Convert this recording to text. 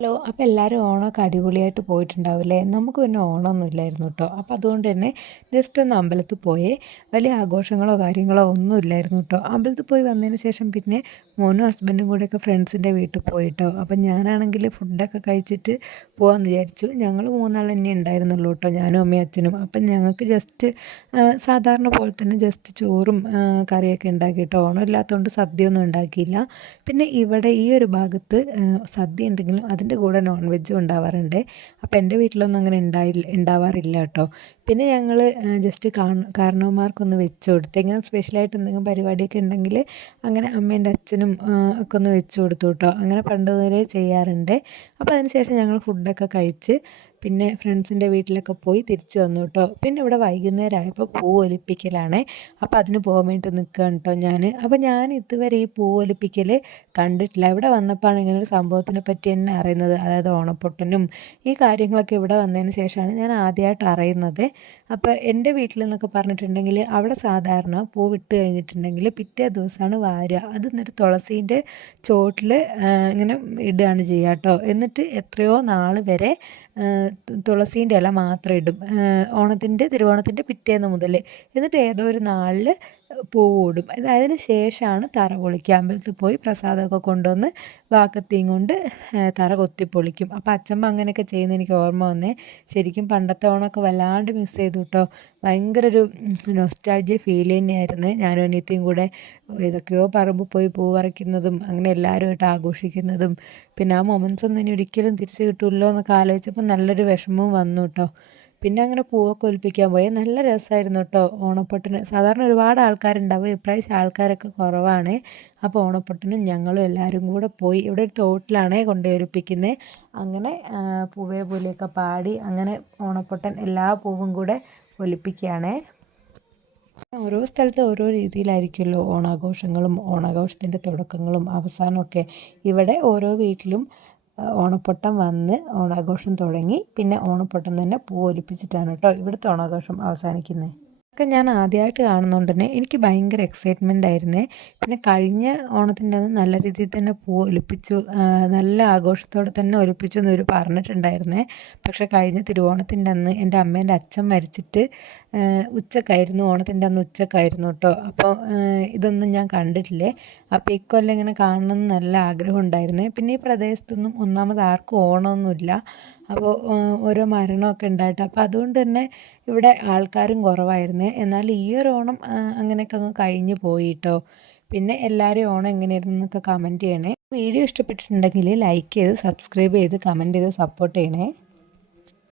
Hello അപ്പോൾ എല്ലാവരും ഓണമൊക്കെ അടിപൊളിയായിട്ട് പോയിട്ടുണ്ടാവില്ലേ? നമുക്ക് പിന്നെ ഓണമൊന്നും ഇല്ലായിരുന്നു കേട്ടോ അപ്പോൾ അതുകൊണ്ട് തന്നെ ജസ്റ്റ് ഒന്ന് അമ്പലത്തിൽ പോയേ. വലിയ ആഘോഷങ്ങളോ കാര്യങ്ങളോ ഒന്നും ഇല്ലായിരുന്നു കേട്ടോ അമ്പലത്തിൽ പോയി വന്നതിന് ശേഷം പിന്നെ മോനും ഹസ്ബൻഡും കൂടെയൊക്കെ ഫ്രണ്ട്സിന്റെ വീട്ടിൽ പോയിട്ടോ അപ്പം ഞാനാണെങ്കിൽ ഫുഡൊക്കെ കഴിച്ചിട്ട് പോകാമെന്ന് വിചാരിച്ചു. ഞങ്ങൾ മൂന്നാൾ തന്നെ ഉണ്ടായിരുന്നുള്ളൂ കേട്ടോ ഞാനും അമ്മയും അച്ഛനും. അപ്പം ഞങ്ങൾക്ക് ജസ്റ്റ് സാധാരണ പോലെ തന്നെ ജസ്റ്റ് ചോറും കറിയൊക്കെ ഉണ്ടാക്കി കേട്ടോ ഓണം ഇല്ലാത്തതുകൊണ്ട് സദ്യ ഒന്നും ഉണ്ടാക്കിയില്ല. പിന്നെ ഇവിടെ ഈ ഒരു ഭാഗത്ത് സദ്യ ഉണ്ടെങ്കിലും അതിന്റെ അതിന്റെ കൂടെ നോൺ വെജും ഉണ്ടാവാറുണ്ട്. അപ്പോൾ എന്റെ വീട്ടിലൊന്നും അങ്ങനെ ഉണ്ടായില്ല ഉണ്ടാവാറില്ല കേട്ടോ. പിന്നെ ഞങ്ങൾ ജസ്റ്റ് കാരണവന്മാർക്കൊന്ന് വെച്ച് കൊടുത്ത് ഇങ്ങനെ സ്പെഷ്യലായിട്ട് എന്തെങ്കിലും പരിപാടിയൊക്കെ ഉണ്ടെങ്കിൽ അങ്ങനെ അമ്മേന്റെ അച്ഛനും ഒക്കെ ഒന്ന് വെച്ച് കൊടുത്തു കേട്ടോ. അങ്ങനെ പണ്ട് മുതലേ ചെയ്യാറുണ്ട്. അപ്പോൾ അതിനുശേഷം ഞങ്ങൾ ഫുഡൊക്കെ കഴിച്ച് പിന്നെ ഫ്രണ്ട്സിന്റെ വീട്ടിലൊക്കെ പോയി തിരിച്ചു വന്നു കേട്ടോ. പിന്നെ ഇവിടെ വൈകുന്നേരം ആയപ്പോൾ പൂ ഒലിപ്പിക്കലാണ്. അപ്പോൾ അതിന് പോകാൻ വേണ്ടി നിൽക്കുകയാണ് കേട്ടോ ഞാൻ അപ്പോൾ ഞാൻ ഇതുവരെ ഈ പൂ ഒലിപ്പിക്കൽ കണ്ടിട്ടില്ല. ഇവിടെ വന്നപ്പോഴാണ് ഇങ്ങനെ ഒരു സംഭവത്തിനെ പറ്റി എന്നെ അറിയുന്നത്. അതായത് ഓണപ്പൊട്ടനും ഈ കാര്യങ്ങളൊക്കെ ഇവിടെ വന്നതിന് ശേഷമാണ് ഞാൻ ആദ്യമായിട്ട് അറിയുന്നത്. അപ്പോൾ എന്റെ വീട്ടിൽ നിന്നൊക്കെ പറഞ്ഞിട്ടുണ്ടെങ്കിൽ അവിടെ സാധാരണ പൂ വിട്ട് കഴിഞ്ഞിട്ടുണ്ടെങ്കിൽ പിറ്റേ ദിവസമാണ് വാരുക. അത് എന്നിട്ട് തുളസീന്റെ ചോട്ടിൽ ഇങ്ങനെ ഇടുകയാണ് ചെയ്യുക കേട്ടോ. എന്നിട്ട് എത്രയോ നാൾ വരെ തുളസീന്റെ ഇല മാത്രം ഇടും. ഓണത്തിന്റെ തിരുവോണത്തിന്റെ പിറ്റേന്ന് മുതൽ. എന്നിട്ട് ഏതോ ഒരു നാളിൽ പൂവിടും. അതിന് ശേഷമാണ് തറ പൊളിക്കുക. അമ്പലത്തിൽ പോയി പ്രസാദമൊക്കെ കൊണ്ടുവന്ന് വാക്കത്തിയും കൊണ്ട് തറ കൊത്തി പൊളിക്കും. അപ്പോൾ അച്ഛമ്മ അങ്ങനെയൊക്കെ ചെയ്യുന്ന എനിക്ക് ഓർമ്മ വന്നേ. ശരിക്കും പണ്ടത്തെ ഓണമൊക്കെ വല്ലാണ്ട് മിസ് ചെയ്തു കേട്ടോ ഭയങ്കര ഒരു നൊസ്റ്റാൾജിയ ഫീൽ തന്നെയായിരുന്നു. ഞാനും അനിയത്തിയും കൂടെ ഏതൊക്കെയോ പറമ്പ് പോയി പൂ പറിക്കുന്നതും അങ്ങനെ എല്ലാവരുമായിട്ട് ആഘോഷിക്കുന്നതും. പിന്നെ ആ മൊമെൻസ് ഒന്നും ഇനി ഒരിക്കലും തിരിച്ചു കിട്ടുമല്ലോ എന്നൊക്കെ ആലോചിച്ചപ്പോൾ നല്ലൊരു വിഷമവും വന്നു കേട്ടോ പിന്നെ അങ്ങനെ പൂവൊക്കെ ഒലിപ്പിക്കാൻ പോയി. നല്ല രസമായിരുന്നു കേട്ടോ ഓണപ്പൊട്ടിന് സാധാരണ ഒരുപാട് ആൾക്കാരുണ്ടാവും. ഇപ്രാവശ്യം ആൾക്കാരൊക്കെ കുറവാണ്. അപ്പോൾ ഓണപ്പൊട്ടിന് ഞങ്ങളും എല്ലാവരും കൂടെ പോയി ഇവിടെ ഒരു തോട്ടിലാണ് കൊണ്ടുപോയി അങ്ങനെ പൂവേ പൂലൊക്കെ പാടി അങ്ങനെ ഓണപ്പൊട്ടൻ എല്ലാ പൂവും കൂടെ ഒലിപ്പിക്കുകയാണേ. ഓരോ സ്ഥലത്ത് ഓരോ രീതിയിലായിരിക്കുമല്ലോ ഓണാഘോഷങ്ങളും ഓണാഘോഷത്തിന്റെ തുടക്കങ്ങളും അവസാനമൊക്കെ. ഇവിടെ ഓരോ വീട്ടിലും ഓണപ്പൊട്ടം വന്ന് ഓണാഘോഷം തുടങ്ങി. പിന്നെ ഓണപ്പൊട്ടം തന്നെ പൂ ഒലിപ്പിച്ചിട്ടാണ് കേട്ടോ ഇവിടുത്തെ ഓണാഘോഷം അവസാനിക്കുന്നത്. ഒക്കെ ഞാൻ ആദ്യമായിട്ട് കാണുന്നതുകൊണ്ട് തന്നെ എനിക്ക് ഭയങ്കര എക്സൈറ്റ്മെന്റ് ആയിരുന്നേ. പിന്നെ കഴിഞ്ഞ ഓണത്തിന്റെ അത് നല്ല രീതിയിൽ തന്നെ പൂ ഒലിപ്പിച്ചു നല്ല ആഘോഷത്തോടെ തന്നെ ഒലിപ്പിച്ചു എന്ന് ഒരു പറഞ്ഞിട്ടുണ്ടായിരുന്നേ. പക്ഷെ കഴിഞ്ഞ തിരുവോണത്തിന്റെ അന്ന് എന്റെ അമ്മേന്റെ അച്ഛൻ മരിച്ചിട്ട് ഉച്ചക്കായിരുന്നു ഓണത്തിന്റെ അന്ന് ഉച്ചക്കായിരുന്നു കേട്ടോ. അപ്പോൾ ഇതൊന്നും ഞാൻ കണ്ടിട്ടില്ലേ? അപ്പോൾ ഇക്കൊല്ലം ഇങ്ങനെ കാണണമെന്ന് നല്ല ആഗ്രഹം ഉണ്ടായിരുന്നേ. പിന്നെ ഈ പ്രദേശത്തൊന്നും ഒന്നാമത് ആർക്കും ഓണമൊന്നുമില്ല. അപ്പോൾ ഓരോ മരണമൊക്കെ ഉണ്ടായിട്ട്. അപ്പോൾ അതുകൊണ്ട് തന്നെ ഇവിടെ ആൾക്കാരും കുറവായിരുന്നു. എന്നാൽ ഈ ഒരു ഓണം അങ്ങനെയൊക്കെ അങ്ങ് കഴിഞ്ഞ് പോയിട്ടോ. പിന്നെ എല്ലാവരും ഓണം എങ്ങനെയായിരുന്നു എന്നൊക്കെ കമന്റ് ചെയ്യണേ. വീഡിയോ ഇഷ്ടപ്പെട്ടിട്ടുണ്ടെങ്കിൽ ലൈക്ക് ചെയ്ത് സബ്സ്ക്രൈബ് ചെയ്ത് കമന്റ് ചെയ്ത് സപ്പോർട്ട് ചെയ്യണേ.